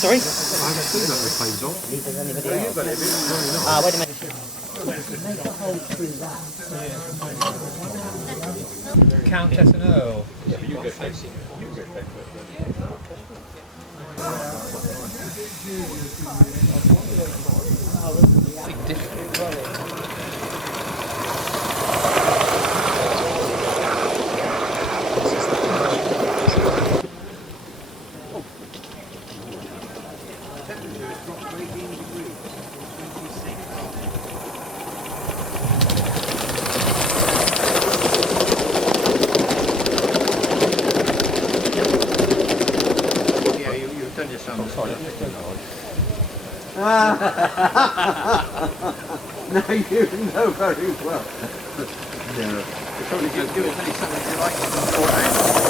Sorry? I haven't seen that with paint on. Neither does anybody else. Ah, wait a minute. Make a hole through that. Countess and Earl. Big difference. No, you know very well. No. You're probably give us any something you like.